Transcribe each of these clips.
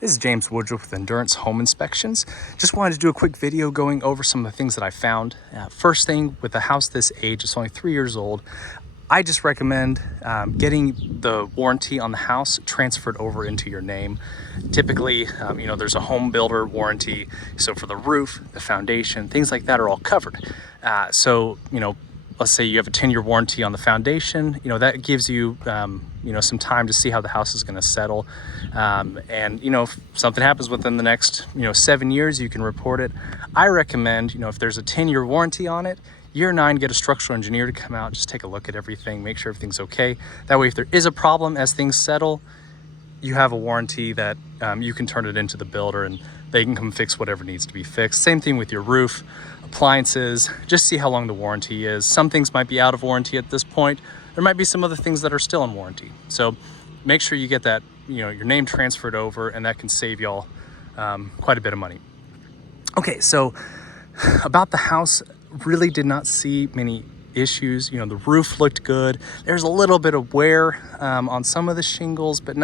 This is James Woodruff with Endurance Home Inspections. Just wanted to do a quick video going over some of the things that I found. First thing, with a house this age, it's only 3 years old, I just recommend getting the warranty on the house transferred over into your name. Typically, there's a home builder warranty. So for the roof, the foundation, things like that are all covered. Let's say you have a 10-year warranty on the foundation, that gives you, some time to see how the house is going to settle. If something happens within the next, 7 years, you can report it. I recommend, if there's a 10-year warranty on it, year 9, get a structural engineer to come out, just take a look at everything, make sure everything's okay. That way, if there is a problem as things settle, you have a warranty that you can turn it into the builder and they can come fix whatever needs to be fixed. Same thing with your roof, appliances, just see how long the warranty is. Some things might be out of warranty at this point. There might be some other things that are still in warranty. So make sure you get that, your name transferred over, and that can save y'all quite a bit of money. Okay, so about the house, really did not see many issues. The roof looked good. There's a little bit of wear on some of the shingles, but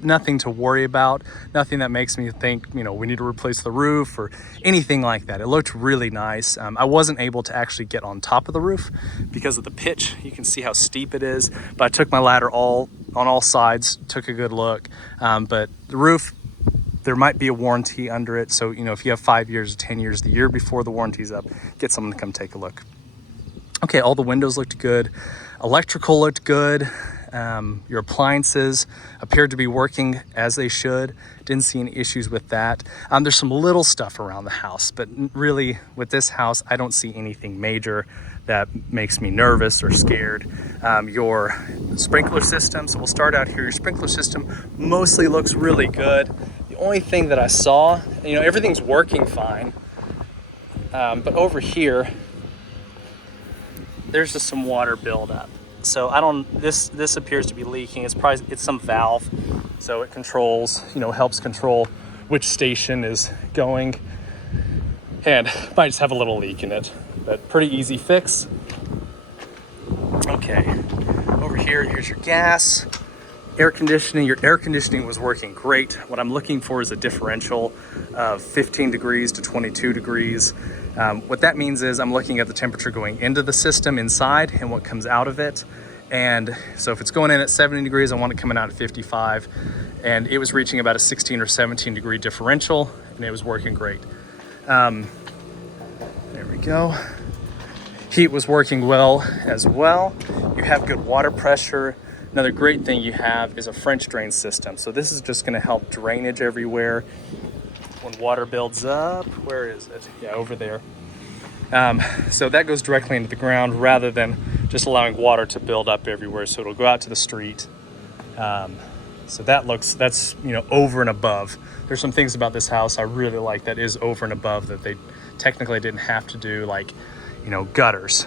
nothing to worry about. Nothing that makes me think, we need to replace the roof or anything like that. It looked really nice. I wasn't able to actually get on top of the roof because of the pitch. You can see how steep it is, but I took my ladder on all sides, took a good look. But the roof, there might be a warranty under it. So, if you have 5 years or 10 years, the year before the warranty's up, get someone to come take a look. Okay, all the windows looked good. Electrical looked good. Your appliances appeared to be working as they should. Didn't see any issues with that. There's some little stuff around the house, but really with this house, I don't see anything major that makes me nervous or scared. Your sprinkler system, so we'll start out here. Your sprinkler system mostly looks really good. The only thing that I saw, everything's working fine. But over here, there's just some water buildup. So this appears to be leaking. It's some valve. So it controls, helps control which station is going. And might just have a little leak in it, but pretty easy fix. Okay, over here's your gas, air conditioning. Your air conditioning was working great. What I'm looking for is a differential of 15 degrees to 22 degrees. What that means is I'm looking at the temperature going into the system inside and what comes out of it. And so if it's going in at 70 degrees, I want it coming out at 55. And it was reaching about a 16 or 17 degree differential, and it was working great. There we go. Heat was working well as well. You have good water pressure. Another great thing you have is a French drain system. So this is just gonna help drainage everywhere. When water builds up, where is it? Yeah, over there. So that goes directly into the ground rather than just allowing water to build up everywhere. So it'll go out to the street. So that's over and above. There's some things about this house I really like that is over and above that they technically didn't have to do, like, gutters.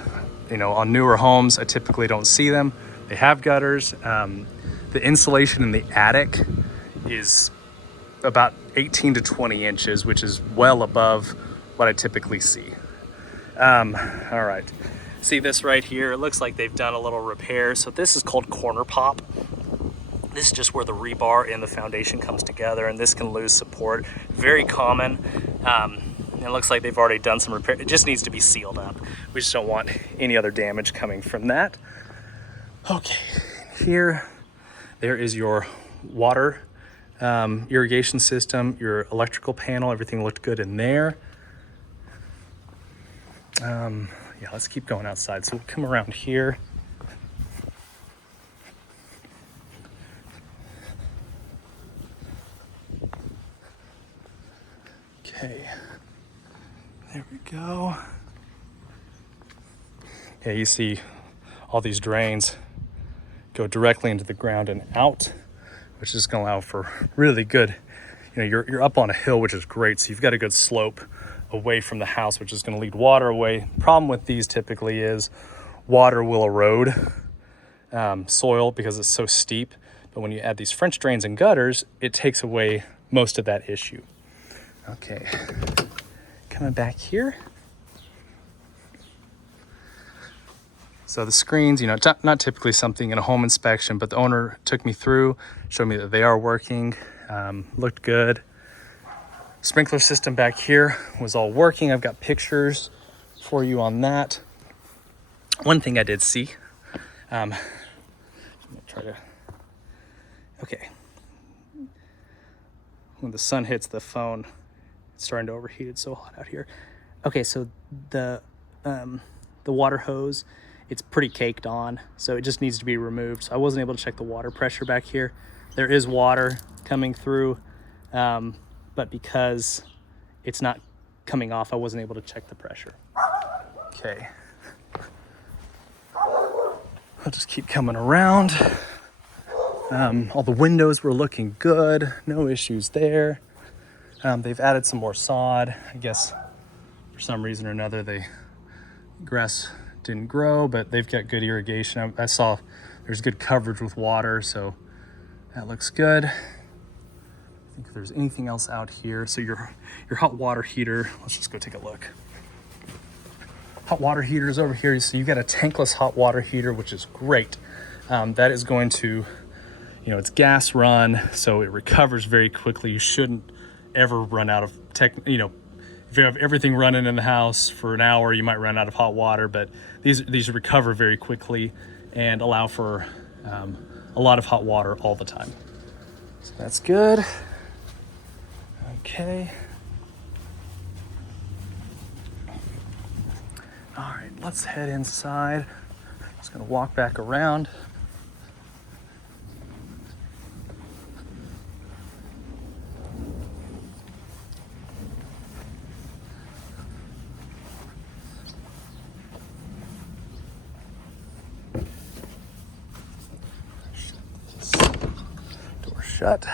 On newer homes, I typically don't see them. They have gutters. The insulation in the attic is about 18 to 20 inches, which is well above what I typically see. All right, see this right here? It looks like they've done a little repair. So this is called corner pop. This is just where the rebar and the foundation comes together, and this can lose support. Very common. It looks like they've already done some repair. It just needs to be sealed up. We just don't want any other damage coming from that. Okay, there is your water irrigation system, your electrical panel. Everything looked good in there. Let's keep going outside. So we'll come around here. Okay, there we go. Yeah, you see all these drains go directly into the ground and out, which is going to allow for really good, you're up on a hill, which is great. So you've got a good slope away from the house, which is going to lead water away. Problem with these typically is water will erode soil because it's so steep. But when you add these French drains and gutters, it takes away most of that issue. Okay, coming back here. So the screens, not typically something in a home inspection, but the owner took me through, showed me that they are working. Looked good. Sprinkler system back here was all working. I've got pictures for you on that. One thing I did see, I'm gonna try to, okay. When the sun hits the phone, it's starting to overheat. It's so hot out here. Okay, so the water hose, it's pretty caked on, so it just needs to be removed. So I wasn't able to check the water pressure back here. There is water coming through, but because it's not coming off, I wasn't able to check the pressure. Okay. I'll just keep coming around. All the windows were looking good. No issues there. They've added some more sod. I guess for some reason or another, grass didn't grow, but they've got good irrigation. I saw there's good coverage with water, so that looks good. I think if there's anything else out here. So your hot water heater, let's just go take a look. Hot water heater is over here. So you got a tankless hot water heater, which is great. That is going to, it's gas run, so it recovers very quickly. You shouldn't ever run out of if you have everything running in the house for an hour, you might run out of hot water, but these recover very quickly and allow for a lot of hot water all the time. So that's good. Okay. All right, let's head inside. Just gonna walk back around. Door shut.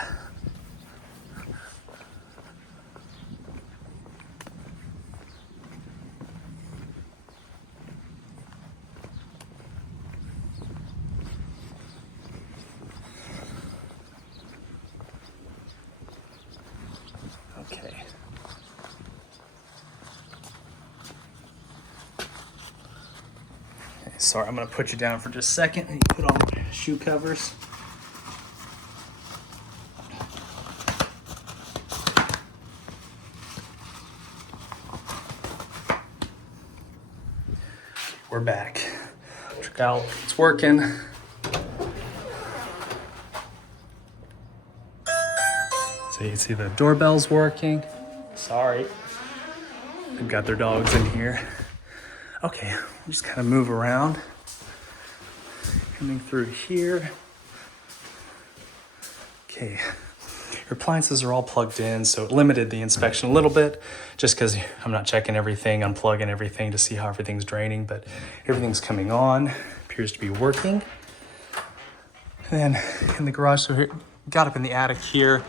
Okay. Sorry, I'm gonna put you down for just a second and you put on your shoe covers. We're back. Check out, it's working. So you can see the doorbell's working. Sorry. They've got their dogs in here. Okay, we'll just kind of move around. Coming through here. Okay, your appliances are all plugged in, so it limited the inspection a little bit, just because I'm not checking everything, unplugging everything to see how everything's draining, but everything's coming on, appears to be working. And then in the garage, so here, got up in the attic here.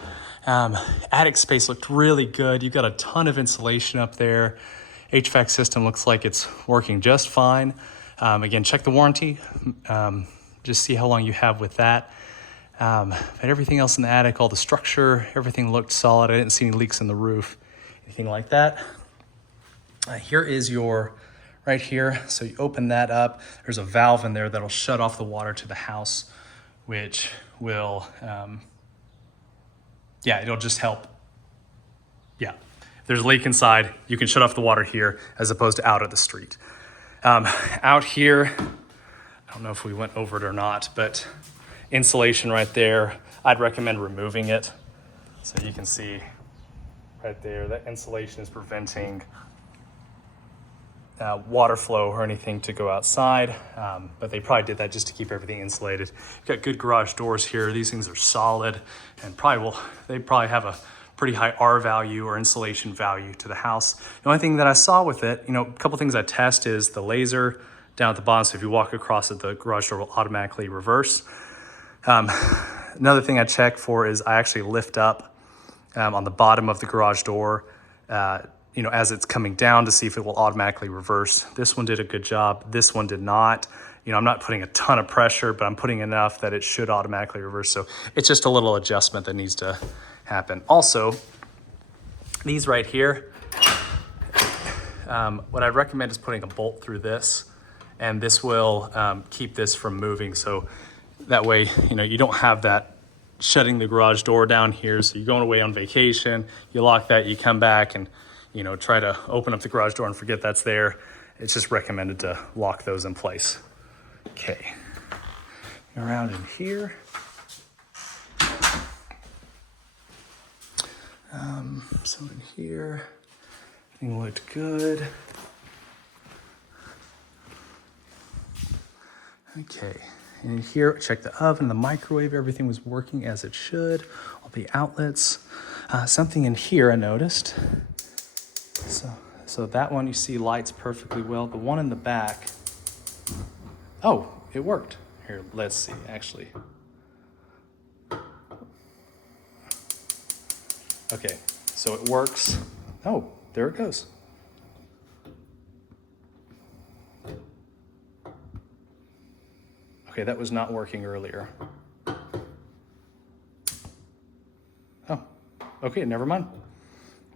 Attic space looked really good. You've got a ton of insulation up there. HVAC system looks like it's working just fine. Again, check the warranty. Just see how long you have with that. But everything else in the attic, all the structure, everything looked solid. I didn't see any leaks in the roof, anything like that. Here is your, right here. So you open that up. There's a valve in there that'll shut off the water to the house, which will, it'll just help. Yeah, if there's a leak inside, you can shut off the water here as opposed to out at the street. Out here, I don't know if we went over it or not, but insulation right there, I'd recommend removing it. So you can see right there, that insulation is preventing water flow or anything to go outside, but they probably did that just to keep everything insulated. You've got good garage doors here. These things are solid and they probably have a pretty high R value or insulation value to the house. The only thing that I saw with it, a couple things I test is the laser down at the bottom. So if you walk across it, the garage door will automatically reverse. Another thing I check for is I actually lift up on the bottom of the garage door, as it's coming down to see if it will automatically reverse. This one did a good job. This one did not. I'm not putting a ton of pressure, but I'm putting enough that it should automatically reverse. So it's just a little adjustment that needs to happen. Also, these right here, what I'd recommend is putting a bolt through this, and this will keep this from moving. So that way, you don't have that shutting the garage door down here. So you're going away on vacation, you lock that, you come back and, you know, try to open up the garage door and forget that's there. It's just recommended to lock those in place. Okay, around in here. So in here, everything looked good. Okay, and in here, check the oven, the microwave, everything was working as it should. All the outlets. Something in here I noticed. So that one you see lights perfectly well. The one in the back, oh, it worked. Here, let's see, actually. Okay, so it works. Oh, there it goes. Okay, that was not working earlier. Oh, okay, never mind.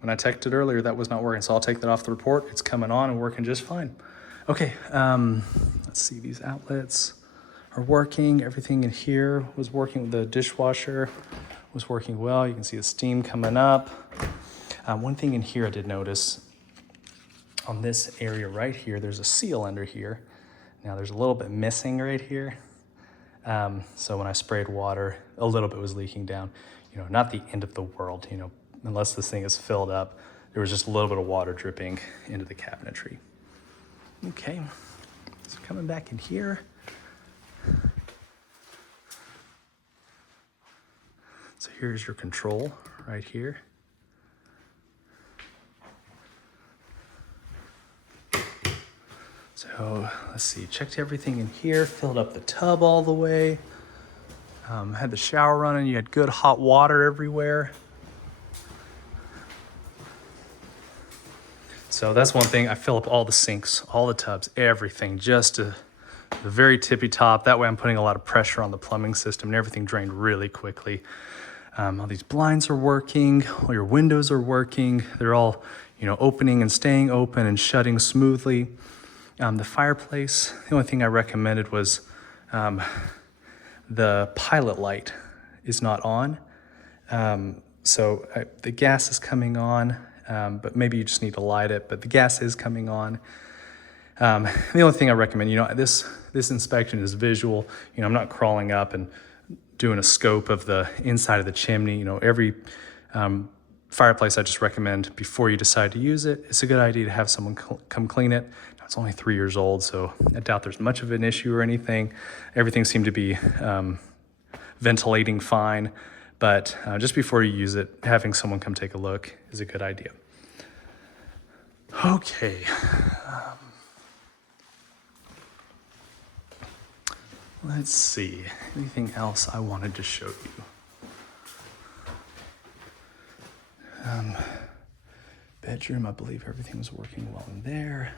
When I checked it earlier, that was not working, so I'll take that off the report. It's coming on and working just fine. Okay, let's see, these outlets are working. Everything in here was working. The dishwasher was working well. You can see the steam coming up. One thing in here I did notice, on this area right here, there's a seal under here. Now there's a little bit missing right here. So when I sprayed water, a little bit was leaking down. You know, not the end of the world, you know, unless this thing is filled up. There was just a little bit of water dripping into the cabinetry. Okay, so coming back in here. So here's your control right here. So let's see, checked everything in here, filled up the tub all the way, had the shower running, you had good hot water everywhere. So that's one thing, I fill up all the sinks, all the tubs, everything, just to the very tippy top. That way I'm putting a lot of pressure on the plumbing system and everything drained really quickly. All these blinds are working, all your windows are working. They're all, you know, opening and staying open and shutting smoothly. The fireplace, the only thing I recommended was the pilot light is not on. The gas is coming on, but maybe you just need to light it, but the gas is coming on. The only thing I recommend, you know, this inspection is visual. You know, I'm not crawling up and doing a scope of the inside of the chimney. You know, every fireplace I just recommend before you decide to use it, it's a good idea to have someone come clean it. Now, it's only 3 years old, so I doubt there's much of an issue or anything. Everything seemed to be ventilating fine, but just before you use it, having someone come take a look is a good idea. Okay. Let's see, anything else I wanted to show you? Bedroom, I believe everything was working well in there.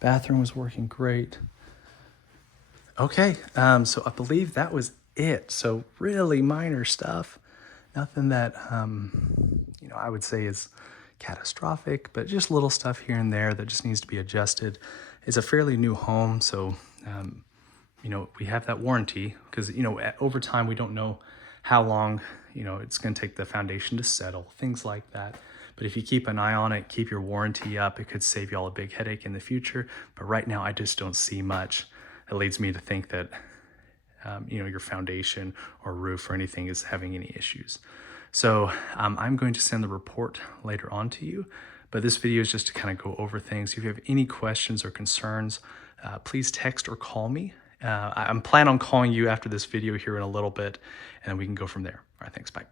Bathroom was working great. Okay, so I believe that was it. So really minor stuff. Nothing that, you know, I would say is catastrophic, but just little stuff here and there that just needs to be adjusted. It's a fairly new home, so, you know, we have that warranty because, you know, over time, we don't know how long, you know, it's going to take the foundation to settle, things like that. But if you keep an eye on it, keep your warranty up, it could save you all a big headache in the future. But right now, I just don't see much. It leads me to think that, you know, your foundation or roof or anything is having any issues. So I'm going to send the report later on to you. But this video is just to kind of go over things. If you have any questions or concerns, please text or call me. I'm planning on calling you after this video here in a little bit, and we can go from there. All right, thanks, bye.